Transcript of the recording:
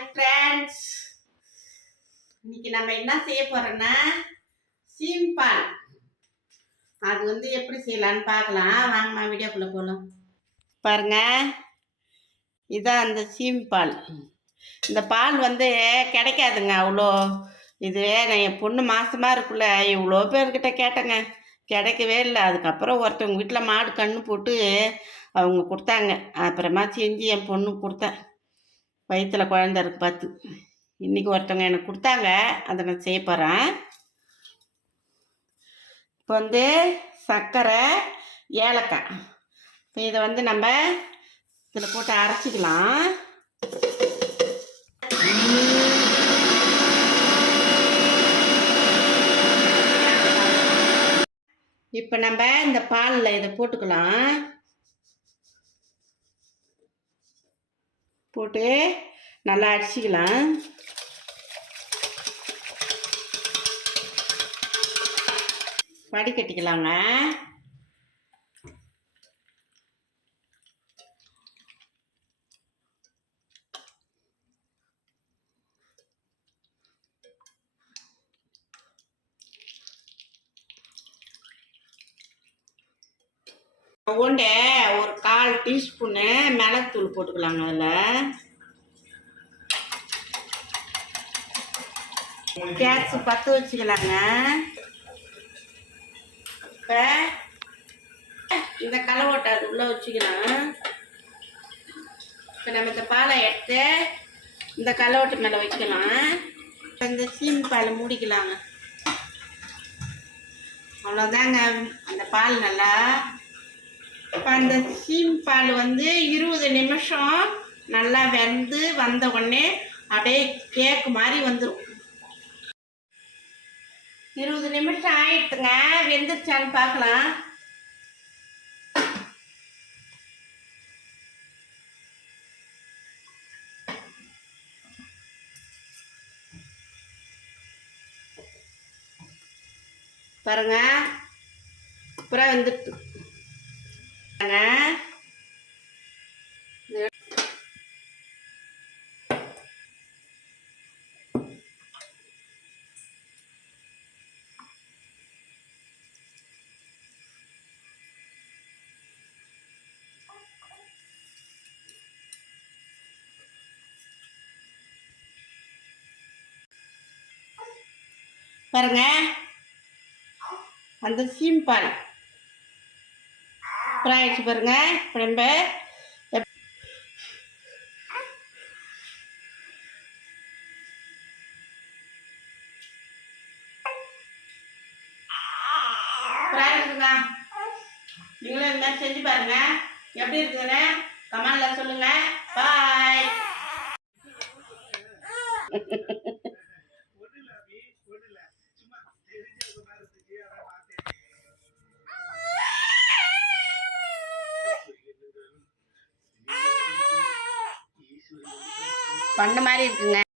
Hi friends, இன்னைக்கு நம்ம என்ன செய்ய போறோம்னா சீம்பால். அது எப்படி செய்யலான்னு பார்க்கலாம். வாங்கம்மா வீடியோக்குள்ள போகலாம். பாருங்க, இதான் அந்த சீம்பால். இந்த பால் கிடைக்காதுங்க அவ்வளோ. இது நான் என் பொண்ணு மாசமாக இருக்குள்ள இவ்வளோ பேர்கிட்ட கேட்டேங்க, கிடைக்கவே இல்லை. அதுக்கப்புறம் ஒருத்தவங்க வீட்டில் மாடு கண்ணு போட்டு அவங்க கொடுத்தாங்க. அப்புறமா செஞ்சு என் பொண்ணுக்கு கொடுத்தேன். வயிற்றுல குழந்த இருக்கு பார்த்து. இன்றைக்கி ஒருத்தவங்க எனக்கு கொடுத்தாங்க, அதை நான் செய்ய போகிறேன். இப்போ சர்க்கரை, ஏலக்காய், இப்போ இதை நம்ம இதில் போட்டு அரைச்சிக்கலாம். இப்போ நம்ம இந்த பாலில் இதை போட்டுக்கலாம். போட்டு நல்லா அடிச்சிக்கலாம். வடிகட்டிக்கலாங்க. ஒரு 1/4 டீஸ்பூனு மிளகுத்தூள் போட்டுக்கலாங்க. அதில் கேஸ் பற்ற வச்சுக்கலாங்க. இப்போ இந்த கலவோட்டை அது உள்ளே வச்சுக்கலாம். இப்போ நம்ம இந்த பாலை எடுத்து இந்த கலவோட்டை மேலே வைக்கலாம். இந்த சீம்பால் மூடிக்கலாங்க. அவ்வளோதாங்க. அந்த பால் நல்லா, இப்போ அந்த சீம்பால் 20 நிமிஷம் நல்லா வெந்து வந்த உடனே அப்படியே கேக்கு மாதிரி வந்துடும். 20 நிமிஷம் ஆயிடுச்சுங்க. வெந்துருச்சான்னு பார்க்கலாம். பாருங்க, அப்புறம் வந்துட்டு பாருங்க, அந்த சீம்பால் அப்புறம் ஆயிடுச்சு பாருங்க. இப்போ நம்ம நீங்களும் இந்த மாதிரி செஞ்சு பாருங்க. எப்படி இருக்குதுன்னு கமெண்ட்ல சொல்லுங்க. பாய். பண்ண மாதிரி இருக்குங்க.